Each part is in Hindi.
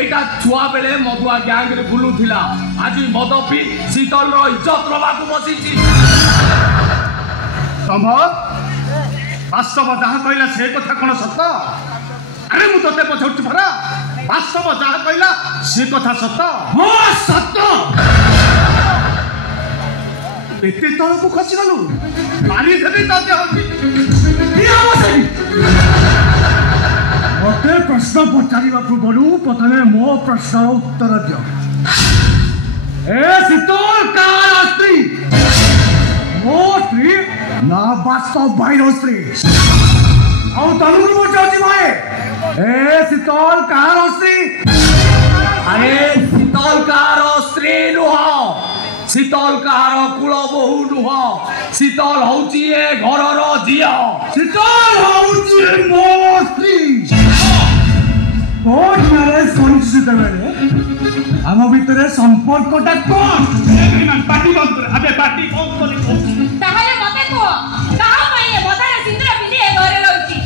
एटा छुआ बेले मधुआ गैंग रे बुलुथिला आज मद पी शीतल रो इज्जत रवा को बसिची संभव वास्तव जहाँ कहला से कथा कौन सत अरे मु तते पछौछि भरा वास्तव जहाँ कहला से कथा सत हां सत एते तल को खसी गलु मारी देबी तते होछि मते प्रश्न पचारिबा पूर्वरु प्रथमे मो प्रश्न उत्तर दियो ए शीतल कार स्त्री मो स्त्री ना वास्तव भाईर स्त्री आउ तनुरु पचाछि भाई ए शीतल कार स्त्री अरे शीतल कार स्त्री नुह शीतल कार कुल बहु नुह शीतल होची ए घरर झिया शीतल होची मो स्त्री कोन मारे संचित बेले आम भितरे संपर्कटा कोन पार्टी बंद करे अबे पार्टी बंद करे ताहले मते को कहा पई बदार सिंदूर पिंदी ए घरे रहउची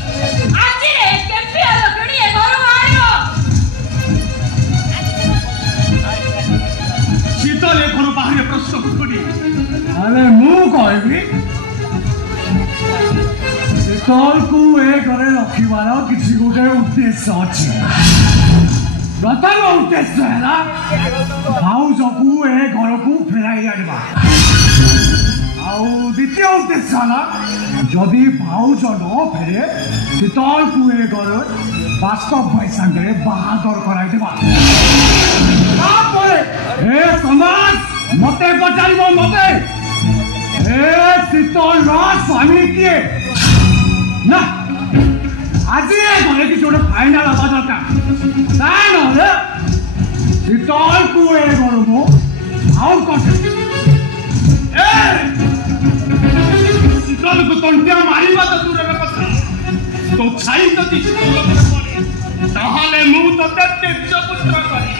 आजी रे केपी आलो कडी ए घर आइयो शीतल ए घर बाहर प्रश्न कडी अरे मु कहबी शीतल को ए घरे रखिबार किसी गोटे उद्देश्य अछि प्रथम उद्देश्य है भाउज को ए घर को फेराई आनिबा आउ द्वितीय उद्देश्य है जदि भाउज न फेरे शीतल को ए घर वास्तव भाई संगे बाहादुर कराई देबा ए समाज मते पचारिबो मते ए शीतल राज स्वामी किए ना आज ये घरे की छोटे फाइनल आवाज दरकार ताई नहले शीतल को ए घर मो आउ कटे ए शीतल को तंटिया मारिबा त दूर कथा तो छाई तो शीतल पड़े ताहले मु तते तेज पुत्र करे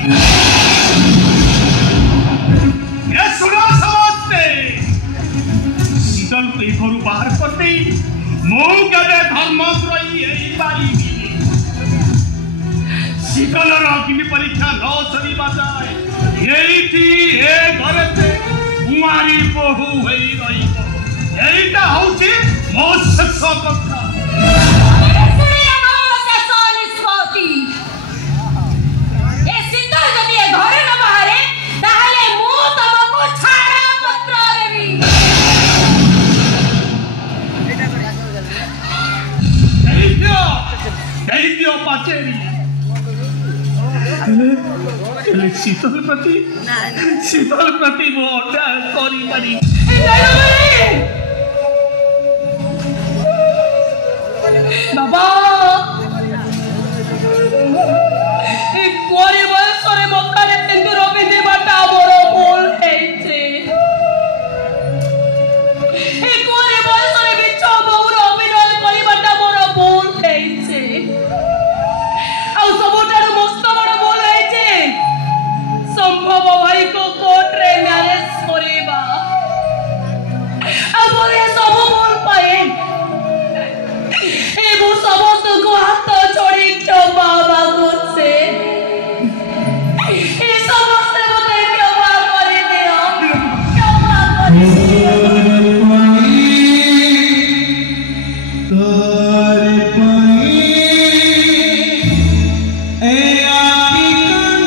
ए सुनो समझते शीतल को ए घर बाहर कर दे मो केबे धर्मद्रोही एई पारिबी शीतल अग्नि परीक्षा न चलिबा जाए एइठी ए घरते कुमारी बहु होई रहिबो एइटा होची मो शेष कथा ए शीतल जदि ए घरे न बाहरे ताहले मु तमको छाड़ा पत्र देबी दैत्य पाचेरी शीतल प्रति वो अन्याय करी पारी बाबा ए कोरी बयसरे मक्कारे सिंदूर पिंदी बाटा मोर भूल हेइछे ए कोरी बयसरे बिच्छ बहुर अभिनय करी बाटा मोर भूल हेइछे आ सबुठार मस्त बड़ भूल हेइछे संभव भाई को कोर्ट रे मैरिज करेबा आ बोले सब भूल पाए ए वो समस्त को हाथ छोड़ी क्षमा मांगो से ए समस्त मते क्षमा करे दियो क्षमा करे तोरे पाई ए आखी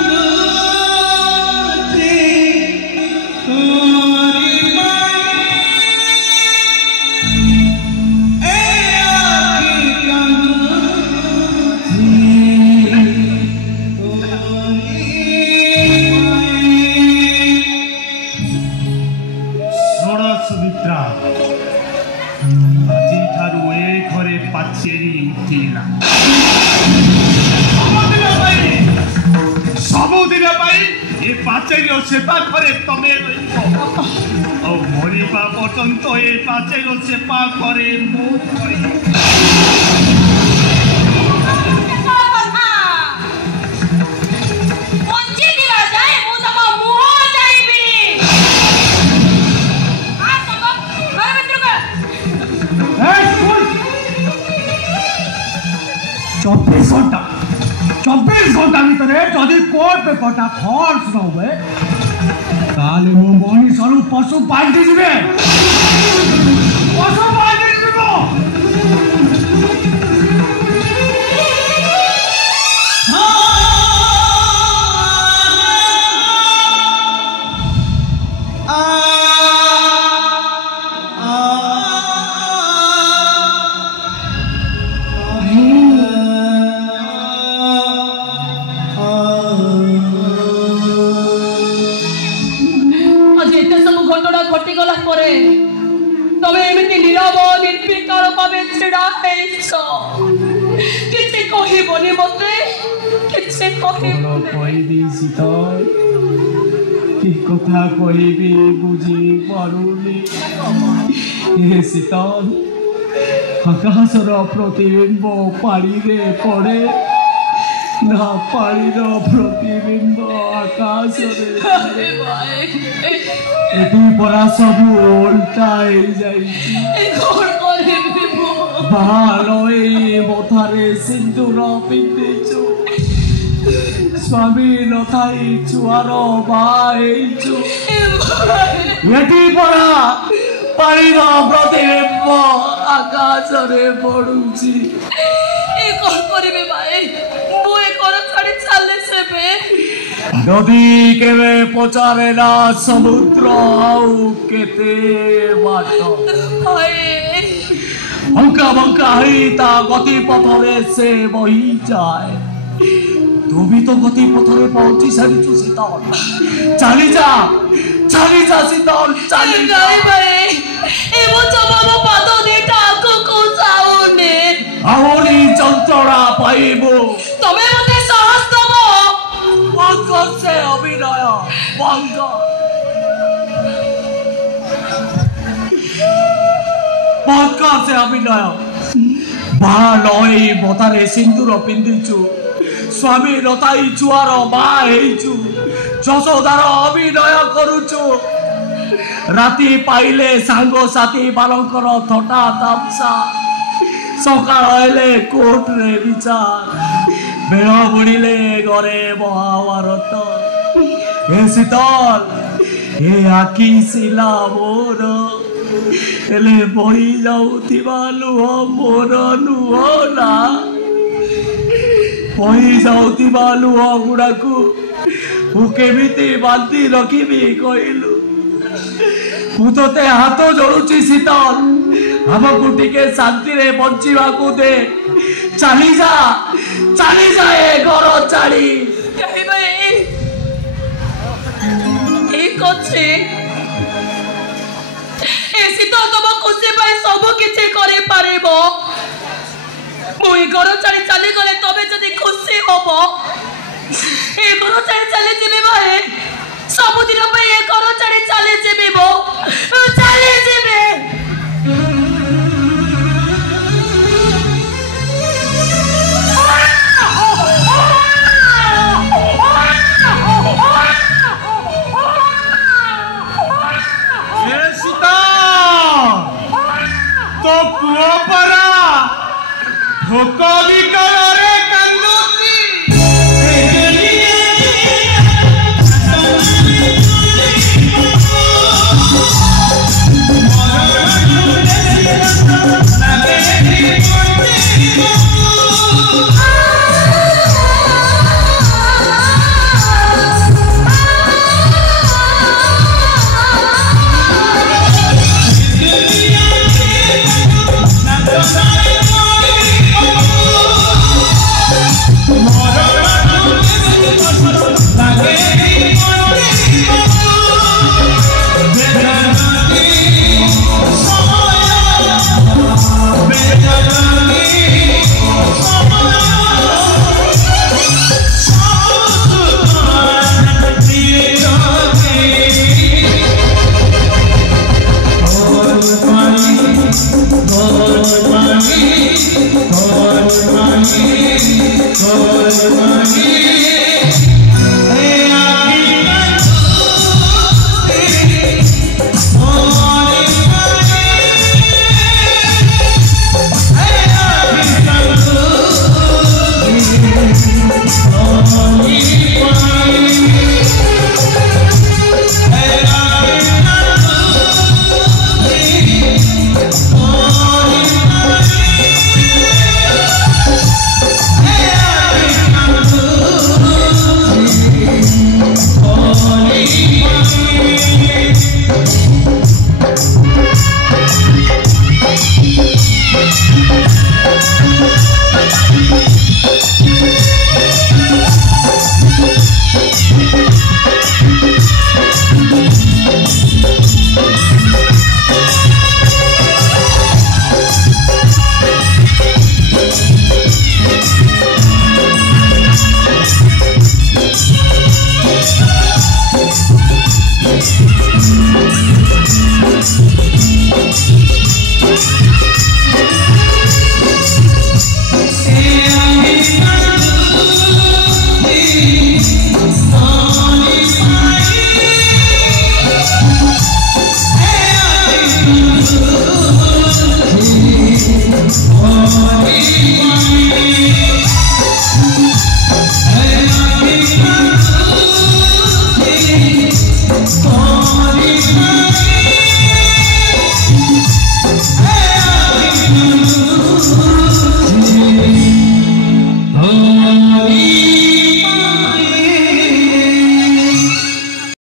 कंदोते तोरे पाई ए आखी कंदोते तोरे षोड़ सुमित्रा আজি ঠারু এ ঘরে পাচেরি উঠিলা सबुदिन ए पाचेरी सेवा करे तमे रहिब और मरिबा पर्यंत ए पाचेरी सेवा करे मु करी 24 घंटा भितर जदि कोर्ट पेपरटा फल्स न हुए ताले मु मनीष पशु पाल्टी जीवे पशु पाल्टी जीवो तबे एमिति नीरव निर्विकार भावे छिड़ा हेछ किछि कहिबोनी मते किछि कहिबोनी कहिबी शीतल कि कथा कहिबी बुझी पारुनी ए शीतल आकाशर प्रतिबिंब पानी रे पड़े ना पानी प्रतिबिंब आकाश एटी परा सब उल्टा भाई मथारे सिंदूर पिंधिचु स्वामी नथाई छुआर बाईचु एटी परा पानी प्रतिबिंब आकाश रे पड़ुची नदी केवे पचारे ना समुद्र आउ केते बाट बंका बंका ता गति पथरे से बही जाए तू भी तो गति पथरे पहुंची सारिचु शीतल चली जा शीतल चली जा आवनी चंचड़ा पाइबो तबे मते साहस दबो बंग से अभिनय बालई मथारे सिंदूर पिंधिचु स्वामी रताई छुआर बा हेइचु जशोदार अभिनय करुचु राति पाइले सांग साथी बालंकर थटा तामसा सकाळ हेले कोर्ट रे विचार बेळ बुड़िले घरे महाभारत हे शीतल हे आखि शिला मोर हेले बही जाउथिबा लुह मोर नुह ना बही जाउथिबा लुह गुड़ाकू मु केमिति बांधी रखिबी कहलु मु तोते हाथ जोड़ुची शीतल हमको टिके शांति रे बंचिबा को दे चली जा ए घर चली ठीक अच्छे शीतल तुम खुशी पाई सब किसी करे पारिबो मुई घर चली चली गले तबे जदी खुशी होबो ए घर चली चली जिबे भाई सब दिन पे ए घर चली चली जिबे बो चली जिबे तो पुओ परा भोकली करे कंदुची Bye.